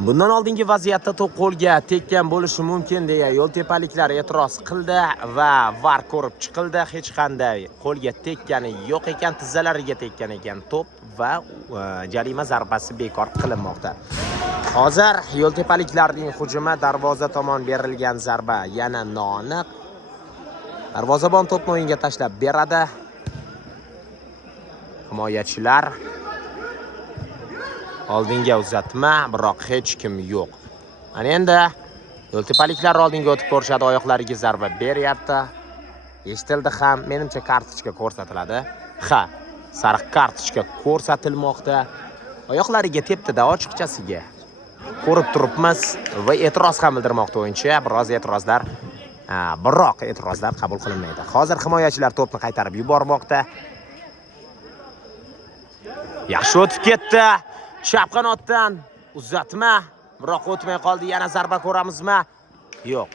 Bundan oldingi vaziyatda to'p qo'lga tekkan bo'lishi mumkin deya yo'ltepaliklar e'tiroz qildi va VAR ko'rib chiqildi. Hech qanday qo'lga tekkani yo'q ekan, tizzalariga tekkan ekan to'p va jarima zarbasi bekor qilinmoqda. Hozir yo'ltepaliklarning hujumi, darvoza tomon berilgan zarba yana noaniq. Darvozabon to'pni o'yinga tashlab beradi. Himoyachilar oldinga uzatma, biroq hech kim yo'q. Mana endi yo'ltepaliklar oldinga o'tib ko'rishadi, oyoqlariga zarba beryapti. Eshitildi ham, menimcha kartochka ko'rsatiladi. Ha, sariq kartochka ko'rsatilmoqda. Oyoqlariga tepdi-da ochiqchasiga. Ko'rib turibmiz va e'tiroz ham bildirmoqda o'yinchi. Biroz e'tirozlar, biroq e'tirozlar qabul qilinmaydi. Hozir himoyachilar to'pni qaytarib yubormoqda. Yaxshi o'tib ketdi. Chap qanotdan uzatma, biroq o'tmay qoldi. Yana zarba ko'ramizmi? Yo'q.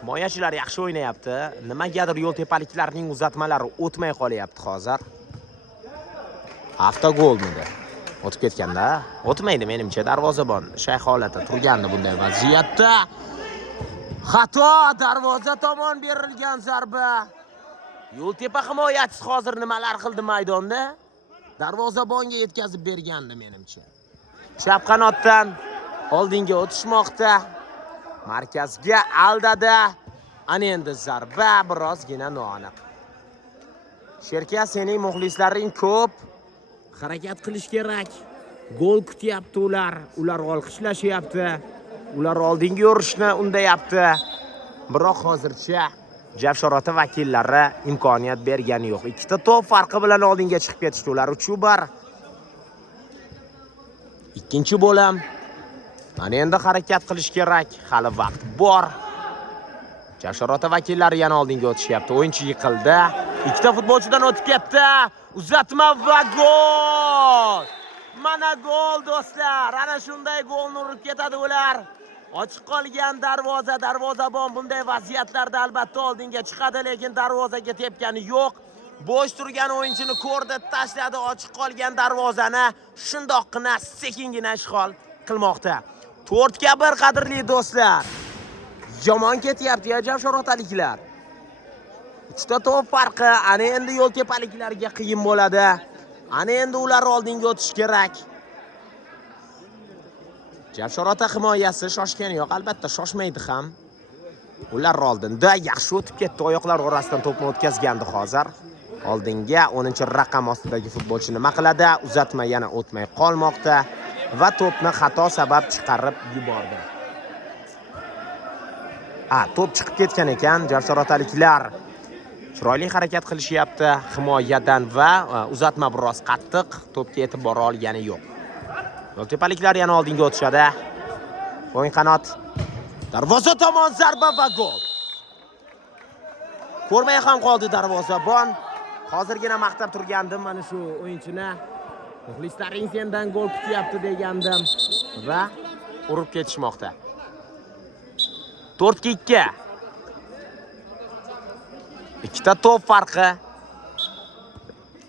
Himoyachilar yaxshi o'ynayapti. Nimagadir yo'ltepaliklarning uzatmalari o'tmay qolyapti hozir. Avtogolmidi? O'tib ketganda, o'tmaydi menimcha darvozabon. Shay holatda turgandi bunday vaziyatda. Xato, darvoza tomon berilgan zarba. Yo'ltepa himoyachisi hozir nimalar qildi maydonda? Darvozabonga yetkazib bergandi menimcha. Chap qanotdan oldinga o'tishmoqda. Markazga aldadi. Ana endi zarba birozgina noaniq. Sherka, sening muxlislaring ko'p. Harakat qilish kerak. Gol kutyapti ular. Ular olqishlashyapti. Ular oldinga yurishni undayapti. Biroq hozircha Javshorota vakillari imkoniyat bergani yo'q. Ikkita to'p farqi bilan oldinga chiqib ketishdi ular 3-1. Ikkinchi bo'lim. Mana endi harakat qilish kerak. Hali vaqt bor. Javshorota vakillari yana oldinga o'tishyapti. O'yinchi yiqildi. Ikkita futbolchidan o'tib ketdi. Uzatma va gol! Mana gol do'stlar. Ana shunday golni urib ketadi ular. Ochiq qolgan darvozabon bunday vaziyatlarda albatta oldinga chiqadi, lekin darvozaga tepgani yo'q. Bo'sh turgan o'yinchini ko'rdi, tashladi ochiq qolgan darvozani. Shundoqqina sekingina ishg'ol qilmoqda. 4-1 qadrli do'stlar. Yomon ketyapti Javshorotaliklar. Ikkita to'p farqi, ana endi yo'ltepaliklarga qiyin bo'ladi. Ana endi ular oldinga o'tish kerak. Javshorota himoyasi shoshgani yo'q, albatta shoshmaydi ham. Ular oldinda yaxshi o'tib ketdi, oyoqlar orasidan to'pni o'tkazgandi hozir. Oldinga 10-raqam ostidagi futbolchi nima qiladi? Uzatma yana o'tmay qolmoqda va to'pni xato sabab chiqarib yubordi. To'p chiqib ketgan ekan. Javshorotaliklar chiroyli harakat qilishyapti himoyadan va uzatma biroz qattiq, to'pga yetib bora olgani yo'q. Yo'ltepaliklar yana oldinga o'tishadi. O'ng qanot. Darvoza tomon zarba va gol. Ko'rmay ham qoldi darvozabon. Hozirgina maqtab turgandim mana shu o'yinchini. Muxlislaring sendan gol kutyapti degandim va urib ketishmoqda. 4-2. Ikkita to'p farqi.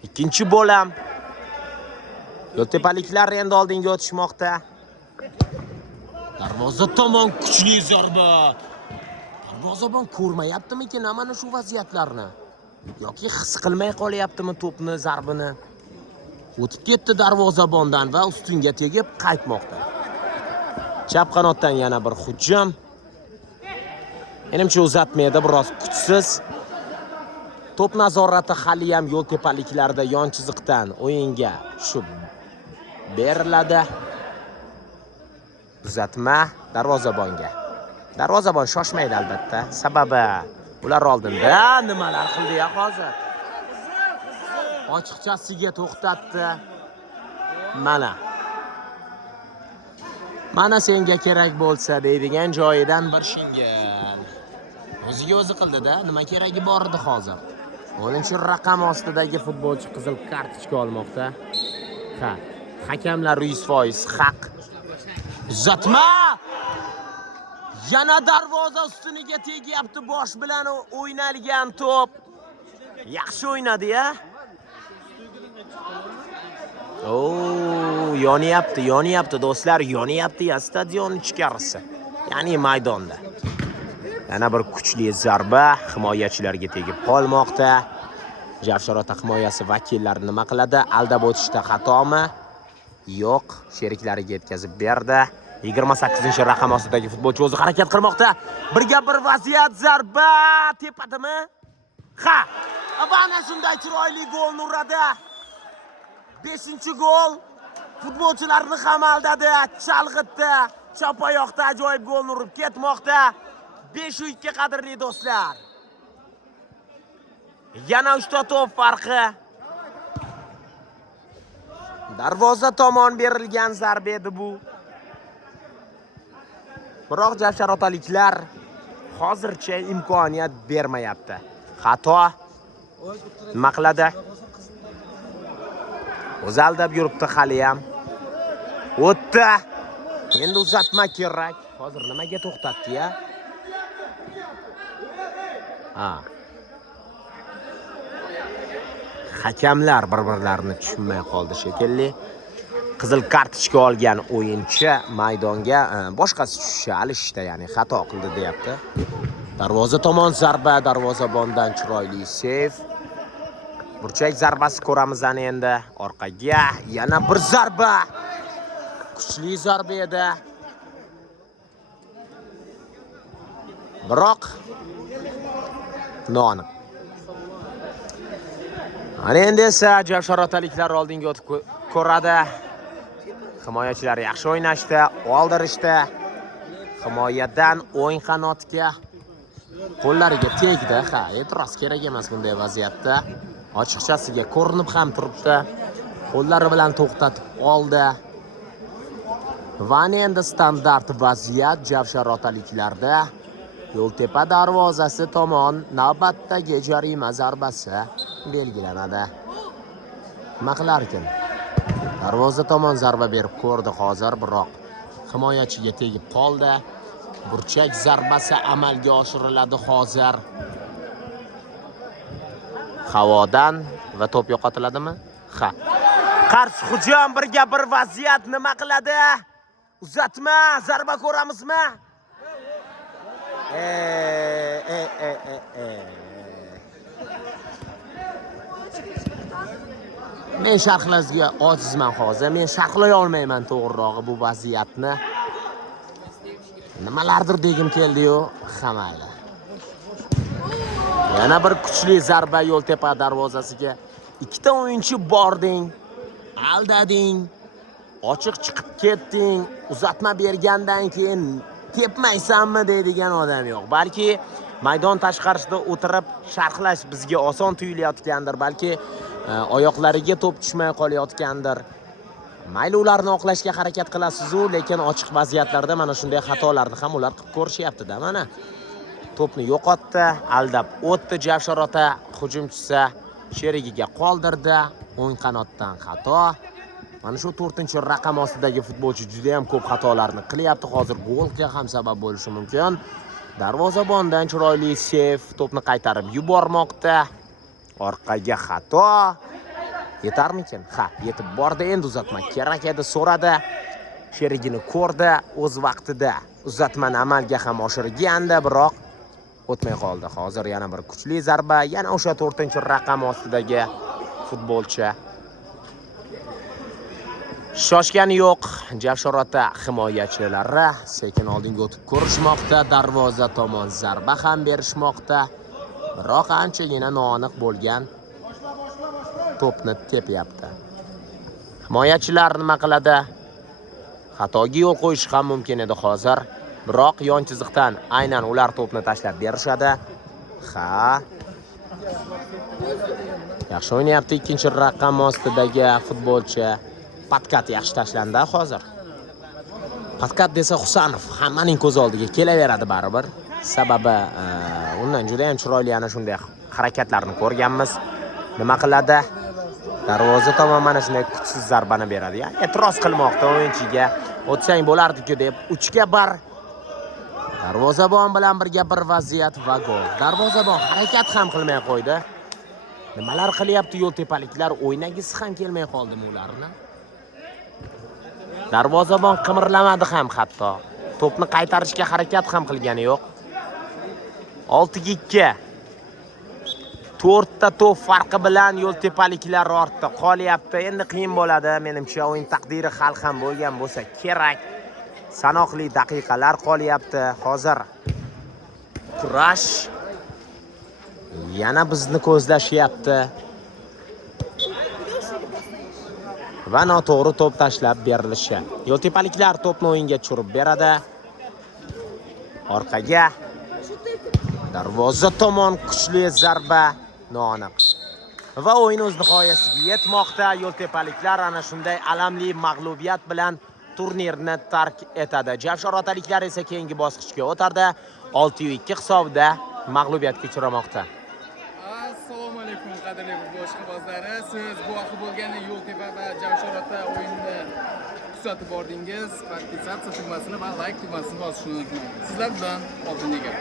Ikkinchi bo'lim. Yo'ltepaliklar endi oldinga o'tishmoqda. Darvoza tomon kuchli zarba. Darvozabon ko'rmayaptimikin mana shu vaziyatlarni? Yoki his qilmay qolyaptimi to'pni, zarbini? O'tib ketdi darvozabondan va ustunga tegib qaytmoqda. Chap qanotdan yana bir hujum. Menimcha uzatmaydi, biroz kuchsiz. To'p nazorati hali ham yo'ltepaliklarda yon chiziqdan o'yinga tushib beriladi. Uzatma darvozabonga. Darvozabon shoshmaydi albatta. Sababi ular oldinda nimalar qildi-ya hozir? Ochiqchasiga to'xtatdi. Mana senga kerak bo'lsa deydigan joyidan bir shingan. O'ziga o'zi qildi-da, nima keragi bor edi hozir? 10-raqam ostidagi futbolchi qizil kartochka olmoqda. Hakamlar 100% haq. Uzatma! Yana darvoza ustuniga tegyapti, bosh bilan o'ynalgan to'p. Yaxshi o'ynadi-ya. Yonyapti do'stlar, yonyapti ya stadion ichkarisi. Ya'ni maydonda. Yana bir kuchli zarba himoyachilarga tegib qolmoqda. Javsharota himoyasi vakillari nima qiladi? Aldab o'tishda xatomi? Yo'q, sheriklariga yetkazib berdi. 28-raqam ostidagi futbolchi o'zi harakat qilmoqda. Birga bir vaziyat, zarba tepadimi? Ha! Mana shunday chiroyli golni uradi. 5-gol. Futbolchilarni ham aldadi, chalg'itdi. Chap oyoqda ajoyib golni urib ketmoqda. 5-2 qadrli do'stlar. Yana 3 ta to'p farqi. Darvoza tomon berilgan zarba edi bu. Biroq javsharotaliklar hozircha imkoniyat bermayapti. Xato. Nima qiladi? O'zi aldab yuribdi hali ham. O'tdi. Endi uzatma kerak. Hozir nimaga to'xtatdi-ya? Hakamlar bir-birlarini tushunmay qoldi shekilli. Qizil kartochka olgan o'yinchi maydonga boshqasi tushishi alishda, ya'ni xato qildi deyapti. Darvoza tomon zarba, darvozabondan chiroyli seyf. Burchak zarbasi ko'ramiz ana endi. Orqaga yana bir zarba. Kuchli zarba edi. Biroq noaniq. Ana endi esa javsharotaliklar oldinga o'tib ko'radi. Himoyachilar yaxshi o'ynashdi, oldirishdi. Himoyadan o'ng qanotga qo'llariga tegdi. Ha, e'tiroz kerak emas bunday vaziyatda. Ochiqchasiga ko'rinib ham turibdi. Qo'llari bilan to'xtatib oldi. Va endi standart vaziyat javsharotaliklarda Yo'ltepa darvozasi tomon navbatdagi jarima zarbasi belgilanadi. Nima qilarkin? Darvoza tomon zarba berib ko'rdi hozir, biroq himoyachiga tegib qoldi. Burchak zarbasi amalga oshiriladi hozir. Havodan va to'p yo'qotiladimi? Ha. Qarshi hujum, birga bir vaziyat, nima qiladi? Uzatma, zarba ko'ramizmi? Men sharhlashga ojizman hozir. Men sharhlay olmayman to'g'rirog'i bu vaziyatni. Nimalardir degim keldi-yu, hamayli. Yana bir kuchli zarba Yo'ltepa darvozasiga. Ikkita o'yinchi bording, aldading, ochiq chiqib ketding, uzatma bergandan keyin tepmaysanmi deydigan odam yo'q. Balki maydon tashqarisida o'tirib sharhlash bizga oson tuyulayotgandir, balki oyoqlariga to'p tushmay qolayotgandir. Mayli ularni oqlashga harakat qilasiz-ku, lekin ochiq vaziyatlarda mana shunday xatolarni ham ular qilib ko'rishyapti-da mana. To'pni yo'qotdi, aldab o'tdi Javsharota hujumchisi, sherigiga qoldirdi, o'ng qanotdan xato. Mana shu 4-raqam ostidagi futbolchi juda ham ko'p xatolarni qilyapti. Hozir golga ham sabab bo'lishi mumkin. Darvozabondan chiroyli seyf, to'pni qaytarib yubormoqda. Orqaga xato. Yetarmikin? Ha, yetib bordi. Endi uzatma kerak edi, so'radi. Sherigini ko'rdi, o'z vaqtida uzatmani amalga ham oshirgandi, biroq o'tmay qoldi. Hozir yana bir kuchli zarba, yana o'sha 4-raqam ostidagi futbolchi. Shoshgani yo'q. Javsharota himoyachilari sekin oldinga o'tib ko'rishmoqda, darvoza tomon zarba ham berishmoqda. Biroq anchagina noaniq bo'lgan to'pni tepyapti. Himoyachilar nima qiladi? Xatoga yo'l qo'yish ham mumkin edi hozir. Biroq yon chiziqdan aynan ular to'pni tashlab berishadi. Ha. Yaxshi o'ynayapti 2-raqam ostidagi futbolchi. Patkat yaxshi tashlandi hozir. Patkat desa Husanov hammaning ko'z oldiga kelaveradi baribir. Sababi undan juda ham chiroyli ana shunday harakatlarni ko'rganmiz. Nima qiladi? Darvoza tomon mana shunday kuchsiz zarbani beradi. Ya'ni e'tiroz qilmoqda o'yinchiga. O'tsang bo'lardi-ku deb 3-1. Darvozabon bilan birga bir vaziyat va gol. Darvozabon harakat ham qilmay qo'ydi. Nimalar qilyapti Yo'ltepaliklar? O'ynagisi ham kelmay qoldimi ularni? Darvozabon qimirlamadi ham hatto. To'pni qaytarishga harakat ham qilgani yo'q. 6-2. 4 ta to'p farqi bilan yo'ltepaliklar ortda qolyapti. Endi qiyin bo'ladi. Menimcha o'yin taqdiri hal ham bo'lgan bo'lsa kerak. Sanoqli daqiqalar qolyapti. Hozir kurash yana bizni ko'zlashyapti. Va noto'g'ri to'p tashlab berilishi. Yo'ltepaliklar to'pni o'yinga tushirib beradi. Orqaga darvoza tomon kuchli zarba noaniq. Va o'yin o'z nihoyasiga yetmoqda. Yo'ltepaliklar ana shunday alamli mag'lubiyat bilan turnirni tark etadi. Javshorotaliklar esa keyingi bosqichga o'tadi. 6-2 hisobida mag'lubiyatga uchramoqda. Assalomu alaykum qadrli boshqibozlari. Siz guvohi bo'lgan Yo'ltepa va Javshorota o'yinini kuzatib bordingiz. Podpisatsiya tugmasini va like tugmasini bosishni unutmang. Sizlar bilan Oltin Ega.